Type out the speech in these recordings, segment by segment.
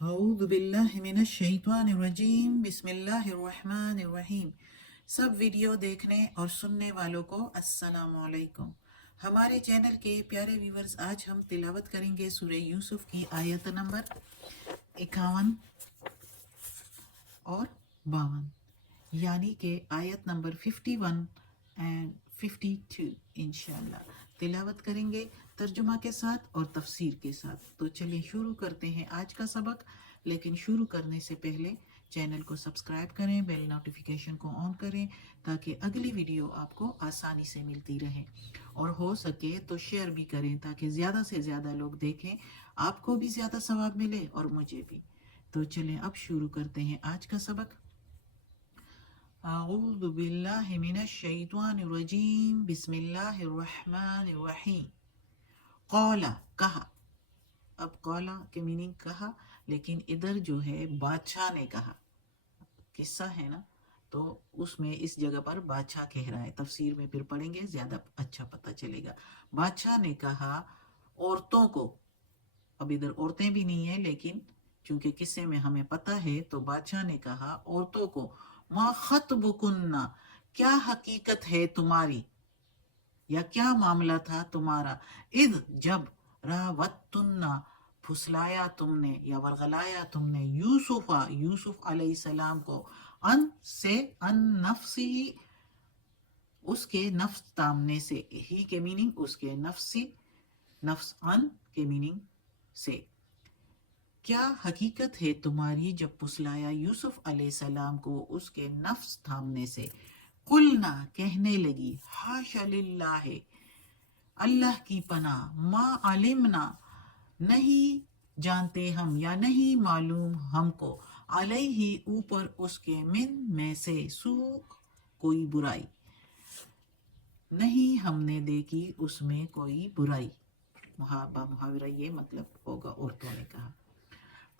اعوذ باللہ من الشیطان الرجیم بسم اللہ الرحمن الرحیم۔ سب ویڈیو دیکھنے اور سننے والوں کو السلام علیکم۔ ہمارے چینل کے پیارے ویورز، آج ہم تلاوت کریں گے سورہ یوسف کی آیت نمبر 51 اور 52، یعنی کہ آیت نمبر 51 اینڈ 52 انشاءاللہ تلاوت کریں گے ترجمہ کے ساتھ اور تفسیر کے ساتھ۔ تو چلیں شروع کرتے ہیں آج کا سبق، لیکن شروع کرنے سے پہلے چینل کو سبسکرائب کریں، بیل نوٹیفیکیشن کو آن کریں تاکہ اگلی ویڈیو آپ کو آسانی سے ملتی رہے، اور ہو سکے تو شیئر بھی کریں تاکہ زیادہ سے زیادہ لوگ دیکھیں، آپ کو بھی زیادہ ثواب ملے اور مجھے بھی۔ تو چلیں اب شروع کرتے ہیں آج کا سبق۔ اعوذ باللہ من الشیطان الرجیم بسم اللہ الرحمن الرحیم۔ قولا کہا، اب قولا کے میننگ کہا، لیکن ادھر جو ہے بادشاہ نے کہا، قصہ ہے نا، تو اس میں اس جگہ پر بادشاہ کہہ رہا ہے، تفسیر میں پھر پڑھیں گے زیادہ اچھا پتہ چلے گا۔ بادشاہ نے کہا عورتوں کو، اب ادھر عورتیں بھی نہیں ہیں لیکن چونکہ قصے میں ہمیں پتہ ہے، تو بادشاہ نے کہا عورتوں کو، ما خطبکننا، کیا حقیقت ہے تمہاری یا کیا معاملہ تھا تمہارا، اذ جب، راوتنا، پھسلایا تم نے یا ورغلایا تم نے، یوسف علیہ السلام کو، ان سے، ان نفسی، اس کے نفس تامنے سے، ہی کے میننگ اس کے نفسی، نفس ان کے میننگ سے، کیا حقیقت ہے تمہاری جب پھسلایا یوسف علیہ السلام کو اس کے نفس تھامنے سے، قلنا، کہنے لگی، حاش للہ، اللہ کی پناہ، ما علمنا، نہیں جانتے ہم یا نہیں معلوم ہم کو، علیہ، اوپر اس کے، من، میں سے، سوء، کوئی برائی، نہیں ہم نے دیکھی اس میں کوئی برائی، محاورہ یہ مطلب ہوگا عورتوں نے کہا۔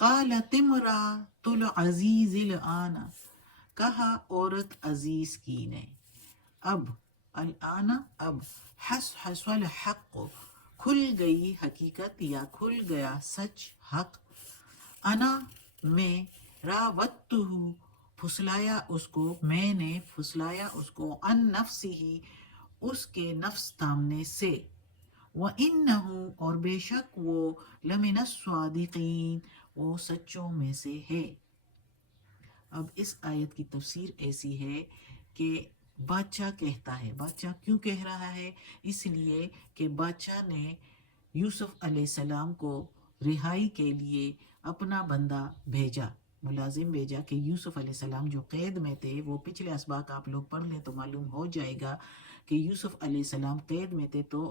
قالت امرأۃ العزیز الآن، کہا عورت عزیز کی نے، اب، الآن، اب، حس الحق، کھل گئی حقیقت یا کھل گیا سچ، حق، انا، میں، راوتہ، پھسلایا اس کو، میں نے پھسلایا اس کو، ان نفسہ، اس کے نفس تامنے سے، وَإِنَّهُ، اور بے شک وہ، لَمِنَ الصَّادِقِينَ، وہ سچوں میں سے ہے۔ اب اس آیت کی تفسیر ایسی ہے کہ بادشاہ کہتا ہے، بادشاہ کیوں کہہ رہا ہے؟ اس لیے کہ بادشاہ نے یوسف علیہ السلام کو رہائی کے لیے اپنا بندہ بھیجا، ملازم بھیجا، کہ یوسف علیہ السلام جو قید میں تھے، وہ پچھلے اسباق آپ لوگ پڑھ لیں تو معلوم ہو جائے گا کہ یوسف علیہ السلام قید میں تھے، تو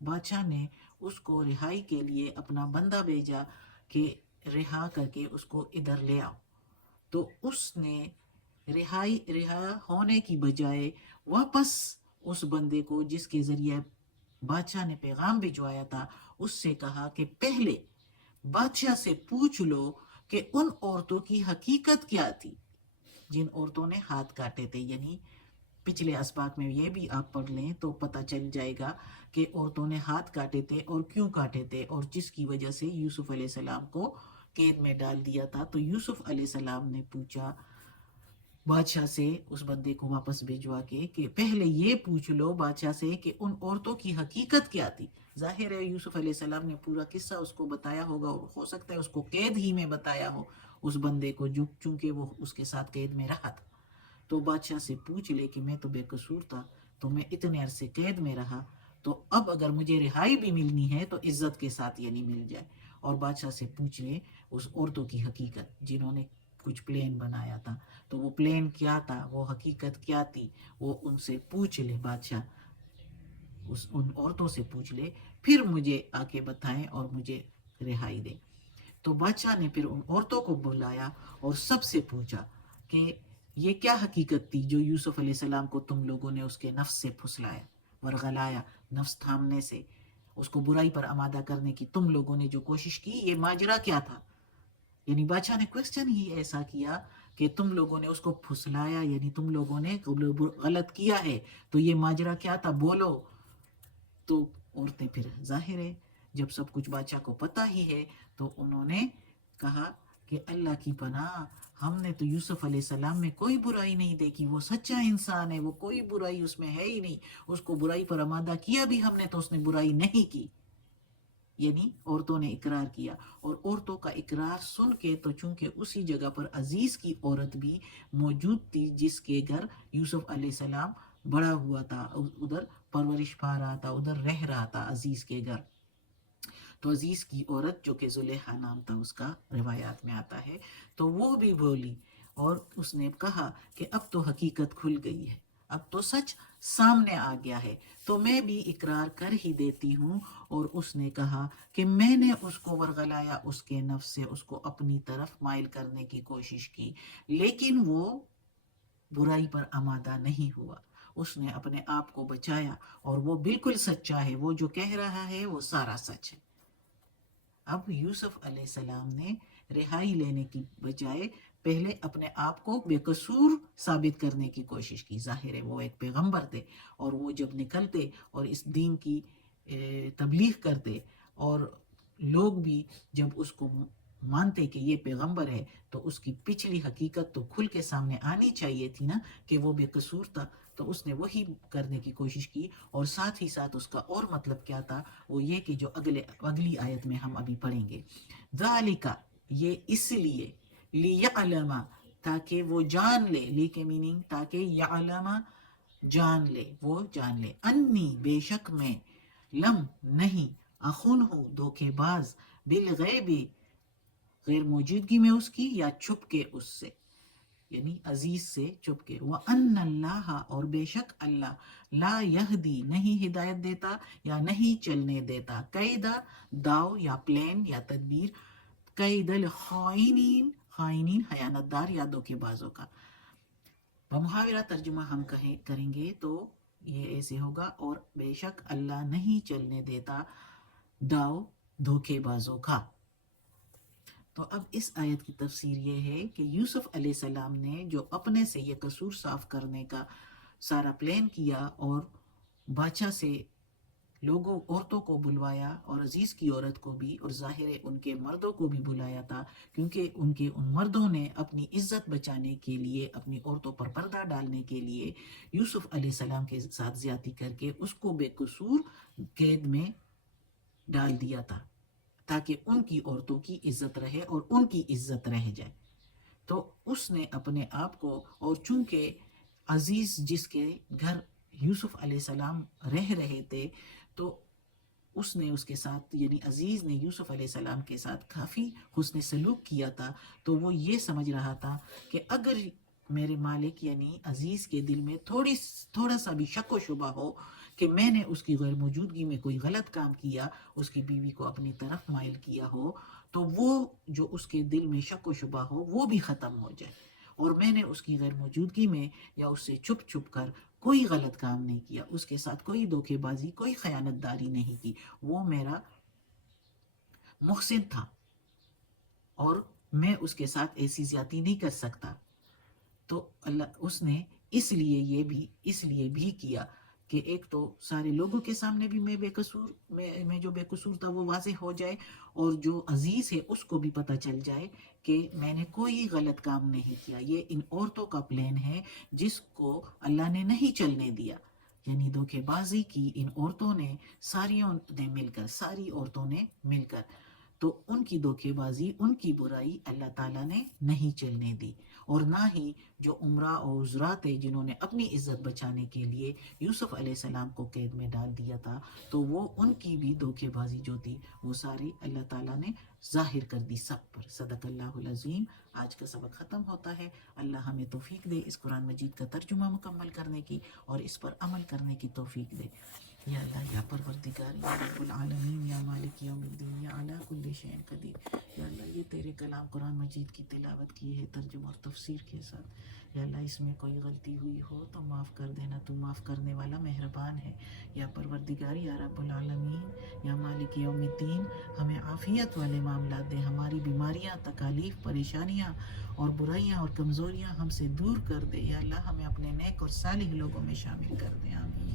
بادشاہ نے اس کو رہائی کے لیے اپنا بندہ بھیجا کہ رہا کر کے اس کو ادھر لے آؤ، تو اس نے رہا ہونے کی بجائے واپس اس بندے کو جس کے ذریعے بادشاہ نے پیغام بھجوایا تھا، اس سے کہا کہ پہلے بادشاہ سے پوچھ لو کہ ان عورتوں کی حقیقت کیا تھی جن عورتوں نے ہاتھ کاٹے تھے، یعنی پچھلے اسباق میں یہ بھی آپ پڑھ لیں تو پتہ چل جائے گا کہ عورتوں نے ہاتھ کاٹے تھے اور کیوں کاٹے تھے، اور جس کی وجہ سے یوسف علیہ السلام کو قید میں ڈال دیا تھا۔ تو یوسف علیہ السلام نے پوچھا بادشاہ سے، اس بندے کو واپس بھیجوا کے، کہ پہلے یہ پوچھ لو بادشاہ سے کہ ان عورتوں کی حقیقت کیا تھی۔ ظاہر ہے یوسف علیہ السلام نے پورا قصہ اس کو بتایا ہوگا، اور ہو سکتا ہے اس کو قید ہی میں بتایا ہو اس بندے کو، جو چونکہ وہ اس کے ساتھ قید میں رہا تھا، تو بادشاہ سے پوچھ لے کہ میں تو بے قصور تھا، تو میں اتنے عرصے قید میں رہا، تو اب اگر مجھے رہائی بھی ملنی ہے تو عزت کے ساتھ یعنی مل جائے، اور بادشاہ سے پوچھ لے اس عورتوں کی حقیقت جنہوں نے کچھ پلان بنایا تھا، تو وہ پلان کیا تھا، وہ حقیقت کیا تھی، وہ ان سے پوچھ لے بادشاہ، ان عورتوں سے پوچھ لے، پھر مجھے آ کے بتائیں اور مجھے رہائی دیں۔ تو بادشاہ نے پھر ان عورتوں کو بلایا اور سب سے پوچھا کہ یہ کیا حقیقت تھی جو یوسف علیہ السلام کو تم لوگوں نے اس کے نفس سے پھسلایا، ورغلایا، نفس تھامنے سے، اس کو برائی پر آمادہ کرنے کی تم لوگوں نے جو کوشش کی، یہ ماجرا کیا تھا؟ یعنی بادشاہ نے کوسچن ہی ایسا کیا کہ تم لوگوں نے اس کو پھسلایا، یعنی تم لوگوں نے غلط کیا ہے، تو یہ ماجرا کیا تھا، بولو۔ تو عورتیں پھر ظاہر ہے جب سب کچھ بادشاہ کو پتہ ہی ہے، تو انہوں نے کہا کہ اللہ کی پناہ، ہم نے تو یوسف علیہ السلام میں کوئی برائی نہیں دیکھی، وہ سچا انسان ہے، وہ کوئی برائی اس میں ہے ہی نہیں، اس کو برائی پر آمادہ کیا بھی ہم نے تو اس نے برائی نہیں کی. یعنی عورتوں نے اقرار کیا، اور عورتوں کا اقرار سن کے تو چونکہ اسی جگہ پر عزیز کی عورت بھی موجود تھی جس کے گھر یوسف علیہ السلام بڑا ہوا تھا، ادھر پرورش پا رہا تھا، ادھر رہ رہا تھا عزیز کے گھر. تو عزیز کی عورت جو کہ زلیخا نام تھا اس کا، روایات میں آتا ہے، تو وہ بھی بولی اور اس نے کہا کہ اب تو حقیقت کھل گئی ہے، اب تو سچ سامنے آ گیا ہے، تو میں بھی اقرار کر ہی دیتی ہوں. اور اس نے کہا کہ میں نے اس کو ورغلایا، اس کے نفس سے اس کو اپنی طرف مائل کرنے کی کوشش کی، لیکن وہ برائی پر آمادہ نہیں ہوا، اس نے اپنے آپ کو بچایا، اور وہ بالکل سچا ہے، وہ جو کہہ رہا ہے وہ سارا سچ ہے. اب یوسف علیہ السلام نے رہائی لینے کی بجائے پہلے اپنے آپ کو بے قصور ثابت کرنے کی کوشش کی. ظاہر ہے وہ ایک پیغمبر تھے، اور وہ جب نکلتے اور اس دین کی تبلیغ کرتے، اور لوگ بھی جب اس کو مانتے کہ یہ پیغمبر ہے، تو اس کی پچھلی حقیقت تو کھل کے سامنے آنی چاہیے تھی نا کہ وہ بے قصور تھا. تو اس نے وہی کرنے کی کوشش کی، اور ساتھ ہی ساتھ اس کا اور مطلب کیا تھا، وہ یہ کہ جو اگلی آیت میں ہم ابھی پڑھیں گے. ذالک، یہ اس لیے، لیعلم، تاکہ وہ جان لے، لی کے میننگ تاکہ یعلم جان لے، وہ جان لے، انی بے شک میں، لم نہیں، اخن ہوں دھوکے باز، بالغیب غیر موجودگی میں اس کی، یا چھپ کے اس سے، یعنی عزیز سے چھپ کے. وَأَنَّ اللَّهَ، اور بے شک اللہ، لا یہدی نہیں ہدایت دیتا یا نہیں چلنے دیتا، قیدا داؤ یا پلان یا تدبیر، قید الخائنین خائنین خیانت دار یا دھوکے بازوں کا. بمحاورہ ترجمہ ہم کریں گے تو یہ ایسے ہوگا، اور بے شک اللہ نہیں چلنے دیتا داؤ دھوکے بازوں کا. تو اب اس آیت کی تفسیر یہ ہے کہ یوسف علیہ السلام نے جو اپنے سے یہ قصور صاف کرنے کا سارا پلان کیا، اور بادشاہ سے لوگوں عورتوں کو بلوایا، اور عزیز کی عورت کو بھی، اور ظاہر ان کے مردوں کو بھی بلایا تھا، کیونکہ ان مردوں نے اپنی عزت بچانے کے لیے، اپنی عورتوں پر پردہ ڈالنے کے لیے یوسف علیہ السلام کے ساتھ زیادتی کر کے اس کو بے قصور قید میں ڈال دیا تھا، تاکہ ان کی عورتوں کی عزت رہے اور ان کی عزت رہ جائے. تو اس نے اپنے آپ کو، اور چونکہ عزیز جس کے گھر یوسف علیہ السلام رہ رہے تھے، تو اس نے اس کے ساتھ، یعنی عزیز نے یوسف علیہ السلام کے ساتھ کافی حسن سلوک کیا تھا. تو وہ یہ سمجھ رہا تھا کہ اگر میرے مالک یعنی عزیز کے دل میں تھوڑا سا بھی شک و شبہ ہو کہ میں نے اس کی غیر موجودگی میں کوئی غلط کام کیا، اس کی بیوی کو اپنی طرف مائل کیا ہو، تو وہ جو اس کے دل میں شک و شبہ ہو وہ بھی ختم ہو جائے، اور میں نے اس کی غیر موجودگی میں یا اس سے چھپ چھپ کر کوئی غلط کام نہیں کیا، اس کے ساتھ کوئی دھوکے بازی، کوئی خیانت داری نہیں کی، وہ میرا محسن تھا، اور میں اس کے ساتھ ایسی زیادتی نہیں کر سکتا. تو اللہ اس نے اس لیے بھی کیا کہ ایک تو سارے لوگوں کے سامنے بھی میں بے قصور، میں جو بے قصور تھا وہ واضح ہو جائے، اور جو عزیز ہے اس کو بھی پتہ چل جائے کہ میں نے کوئی غلط کام نہیں کیا. یہ ان عورتوں کا پلان ہے جس کو اللہ نے نہیں چلنے دیا، یعنی دھوکے بازی کی ان عورتوں نے، ساری عورتوں نے مل کر، تو ان کی دھوکے بازی، ان کی برائی اللہ تعالیٰ نے نہیں چلنے دی. اور نہ ہی جو عمرہ اور عذرا تھے جنہوں نے اپنی عزت بچانے کے لیے یوسف علیہ السلام کو قید میں ڈال دیا تھا، تو وہ ان کی بھی دھوکے بازی جو تھی وہ ساری اللہ تعالیٰ نے ظاہر کر دی سب پر. صدق اللہ العظیم. آج کا سبق ختم ہوتا ہے. اللہ ہمیں توفیق دے اس قرآن مجید کا ترجمہ مکمل کرنے کی اور اس پر عمل کرنے کی توفیق دے. یا اللہ، یا پروردگار، یا رب العالمین، یا مالک یوم الدین، یا علی کل شیء قدیر. یا اللہ، یہ تیرے کلام قرآن مجید کی تلاوت کی ہے ترجمہ اور تفسیر کے ساتھ. یا اللہ، اس میں کوئی غلطی ہوئی ہو تو معاف کر دینا، تو معاف کرنے والا مہربان ہے. یا پروردگار، یا رب العالمین، یا مالک یوم الدین، ہمیں عافیت والے معاملات دے، ہماری بیماریاں، تکالیف، پریشانیاں اور برائیاں اور کمزوریاں ہم سے دور کر دے. یا اللہ، ہمیں اپنے نیک اور صالح لوگوں میں شامل کر دے. آمین.